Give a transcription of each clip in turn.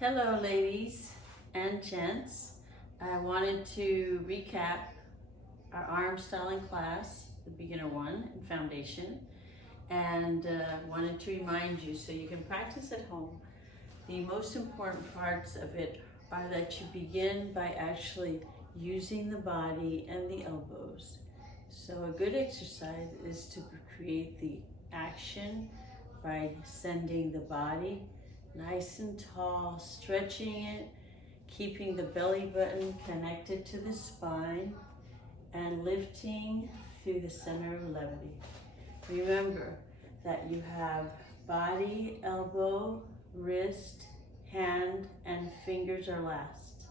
Hello ladies and gents. I wanted to recap our arm styling class, the beginner one and foundation, and wanted to remind you so you can practice at home. The most important parts of it are that you begin by actually using the body and the elbows. So a good exercise is to create the action by sending the body nice and tall, stretching it, keeping the belly button connected to the spine, and lifting through the center of levity. Remember that you have body, elbow, wrist, hand, and fingers are last.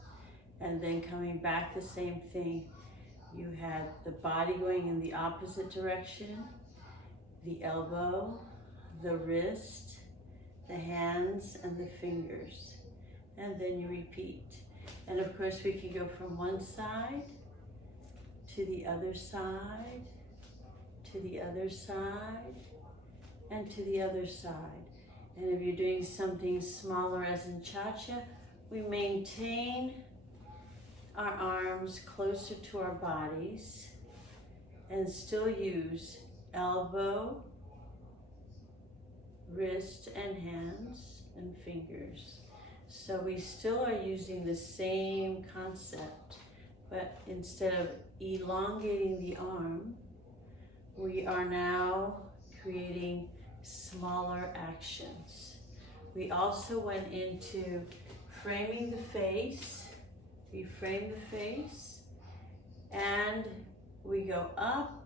And then coming back the same thing. You have the body going in the opposite direction, the elbow, the wrist, the hands, and the fingers. And then you repeat. And of course we can go from one side to the other side, to the other side, and to the other side. And if you're doing something smaller as in cha-cha, we maintain our arms closer to our bodies and still use elbow, wrist and hands and fingers. So we still are using the same concept, but instead of elongating the arm, we are now creating smaller actions. We also went into framing the face. We frame the face and we go up,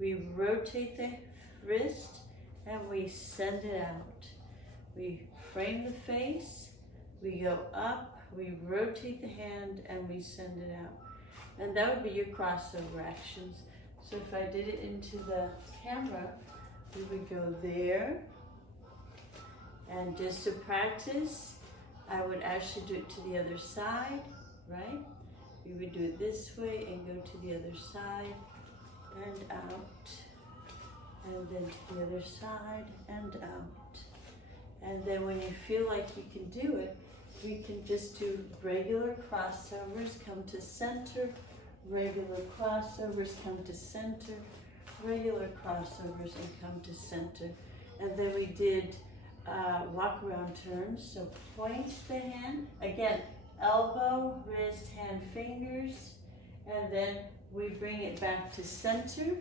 we rotate the wrist, and we send it out. We frame the face, we go up, we rotate the hand, and we send it out. And that would be your crossover actions. So if I did it into the camera, we would go there. And just to practice, I would actually do it to the other side, right? We would do it this way and go to the other side and out. And then to the other side and out. And then when you feel like you can do it, you can just do regular crossovers, come to center, regular crossovers, come to center, regular crossovers, and come to center. And then we did walk around turns. So point the hand, again, elbow, wrist, hand, fingers, and then we bring it back to center.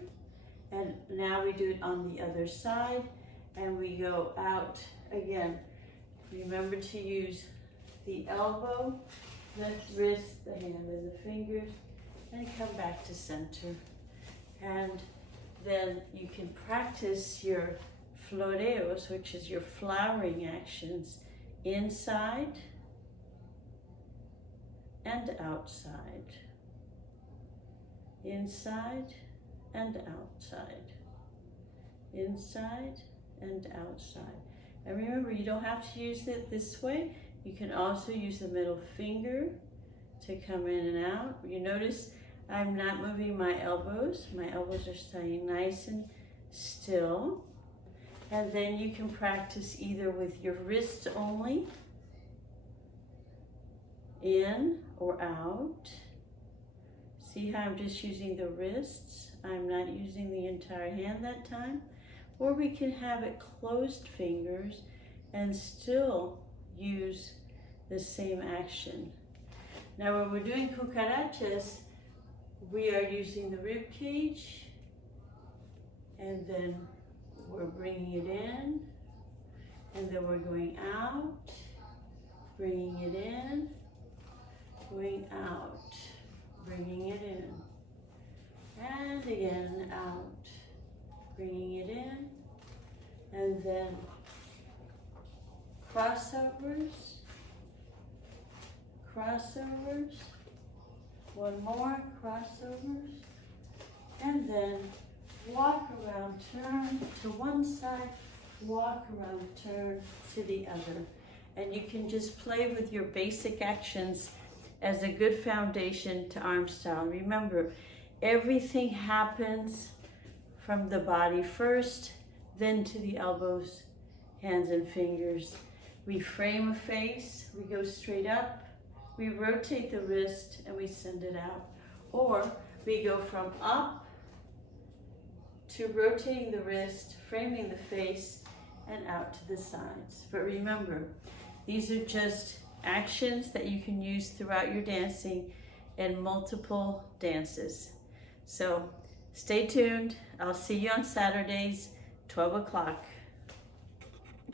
And now we do it on the other side, and we go out again. Remember to use the elbow, the wrist, the hand, and the fingers, and come back to center. And then you can practice your floreos, which is your flowering actions, inside and outside. Inside and outside, inside and outside. And remember, you don't have to use it this way. You can also use the middle finger to come in and out. You notice I'm not moving my elbows. My elbows are staying nice and still. And then you can practice either with your wrists only, in or out. See how I'm just using the wrists? I'm not using the entire hand that time. Or we can have it closed fingers and still use the same action. Now when we're doing cucarachas, we are using the rib cage, and then we're bringing it in, and then we're going out, bringing it in, going out, bringing it in. And again, out, bringing it in, and then crossovers, crossovers, one more, crossovers, and then walk around, turn to one side, walk around, turn to the other. And you can just play with your basic actions as a good foundation to arm style. Remember, everything happens from the body first, then to the elbows, hands, and fingers. We frame a face, we go straight up, we rotate the wrist and we send it out. Or we go from up to rotating the wrist, framing the face, and out to the sides. But remember, these are just actions that you can use throughout your dancing in multiple dances. So stay tuned. I'll see you on Saturdays, 12 o'clock.